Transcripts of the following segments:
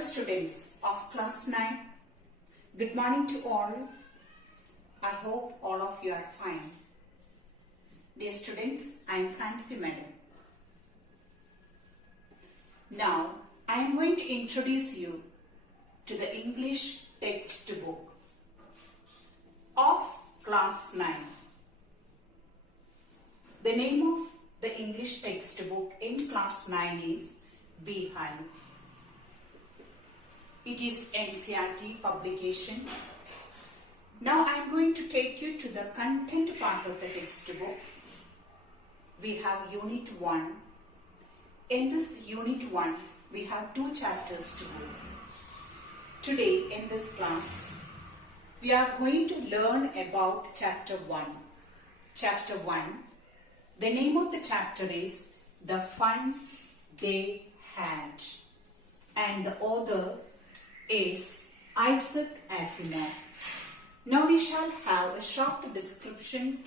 students of class 9, good morning to all. I hope all of you are fine. Dear students, I am Fancy Madam. Now, I am going to introduce you to the English textbook of class 9. The name of the English textbook in class 9 is Beehive. It is NCERT publication. Now I am going to take you to the content part of the textbook. We have Unit 1. In this Unit 1, we have 2 chapters to go. Today in this class, we are going to learn about Chapter 1. Chapter 1, the name of the chapter is The Fun They Had, and the author is Isaac Asimov. Now we shall have a short description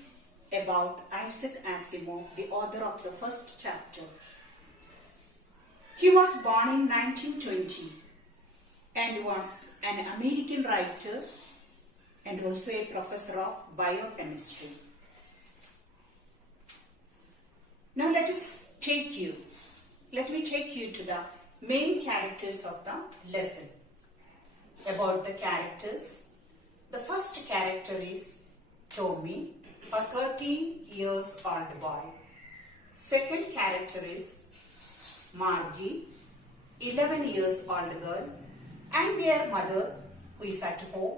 about Isaac Asimov, the author of the first chapter. He was born in 1920 and was an American writer and also a professor of biochemistry. Now let me take you to the main characters of the lesson. About the characters, the first character is Tommy, a 13-year-old boy. Second character is Margie, 11-year-old girl, and their mother who is at home.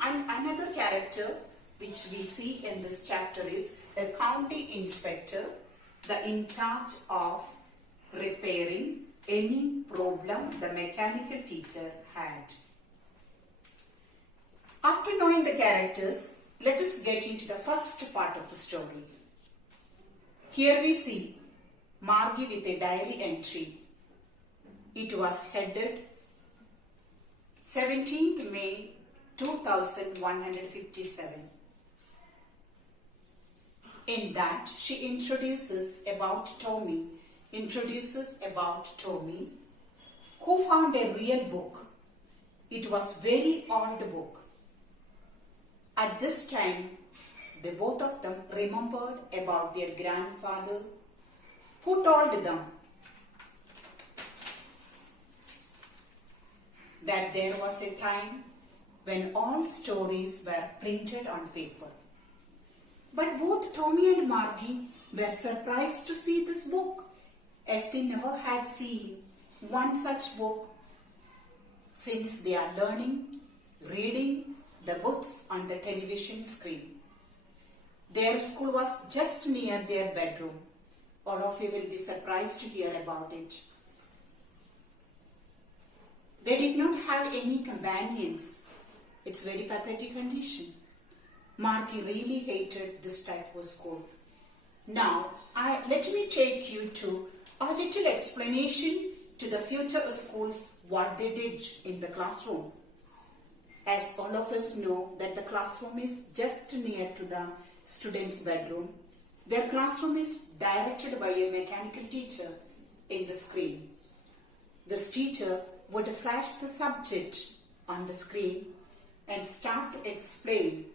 And another character which we see in this chapter is a county inspector, in charge of repairing any problem the mechanical teacher had. After knowing the characters, let us get into the first part of the story. Here we see Margie with a diary entry. It was headed 17th May 2157. In that, she introduces about Tommy, who found a real book. It was very old book. At this time, they both of them remembered about their grandfather, who told them that there was a time when all stories were printed on paper. But both Tommy and Margie were surprised to see this book, as they never had seen one such book since they are reading the books on the television screen. Their school was just near their bedroom. All of you will be surprised to hear about it. They did not have any companions. It's a very pathetic condition. Margie really hated this type of school. Now, let me take you to a little explanation to the future schools, what they did in the classroom. As all of us know that the classroom is just near to the student's bedroom, their classroom is directed by a mechanical teacher in the screen. This teacher would flash the subject on the screen and start to explain.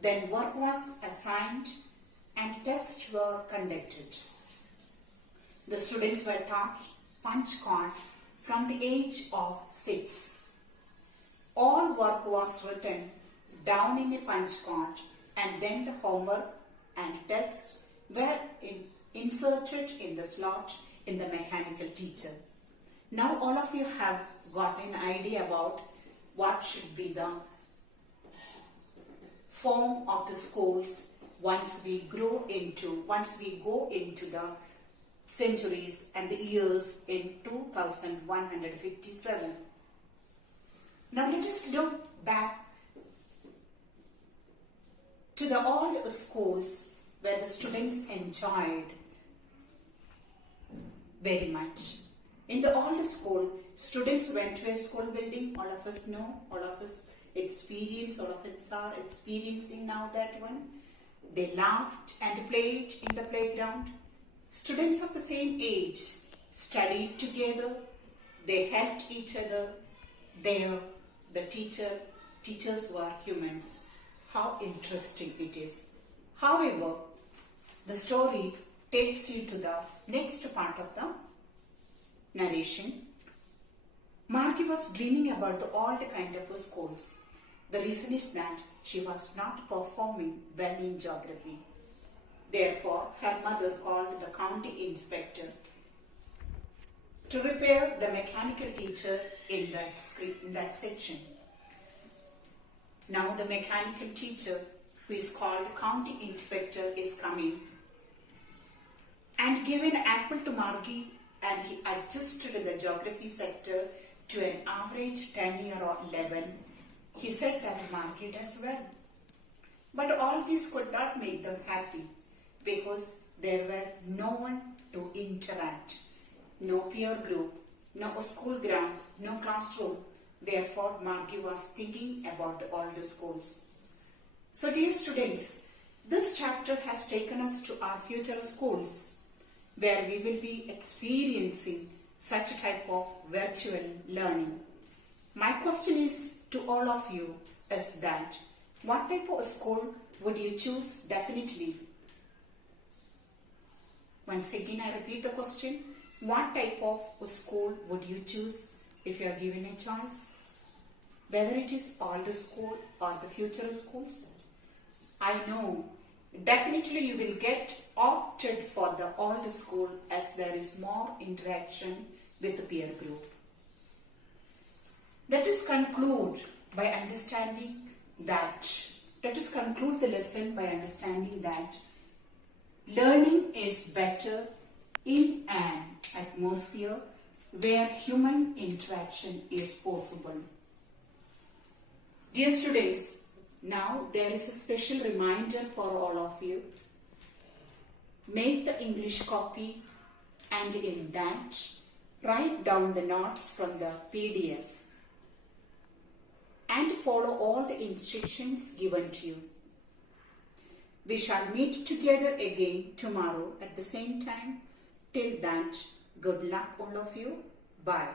Then work was assigned and tests were conducted. The students were taught punch card from the age of 6. All work was written down in a punch card, and then the homework and tests were inserted in the slot in the mechanical teacher. Now all of you have got an idea about what should be the form of the schools once we go into the centuries and the years in 2157. Now let us look back to the old schools where the students enjoyed very much. In the old school, students went to a school building. All of us know, all of us experience, all of us are experiencing now that one. They laughed and played in the playground. Students of the same age studied together They helped each other. The teachers were humans. How interesting it is. However, the story takes you to the next part of the narration. Margie was dreaming about all the kind of schools. The reason is that she was not performing well in geography. Therefore, her mother called the county inspector to repair the mechanical teacher in that section. Now the mechanical teacher, who is called county inspector, is coming and given apple to Margie, and he adjusted the geography sector to an average 10 or 11. He said that Margie does well. But all this could not make them happy because there were no one to interact. No peer group, no school ground, no classroom. Therefore, Margie was thinking about all the schools. So dear students, this chapter has taken us to our future schools, where we will be experiencing such type of virtual learning. My question is to all of you is that, what type of school would you choose definitely? Once again, I repeat the question. What type of school would you choose if you are given a choice? Whether it is old school or the future schools? I know definitely you will get opted for the old school as there is more interaction with the peer group. Let us conclude by understanding that, let us conclude the lesson by understanding that learning is better in an atmosphere where human interaction is possible. Dear students, now there is a special reminder for all of you. Make the English copy and in that write down the notes from the PDF and follow all the instructions given to you. We shall meet together again tomorrow at the same time. Till that, good luck all of you. Bye.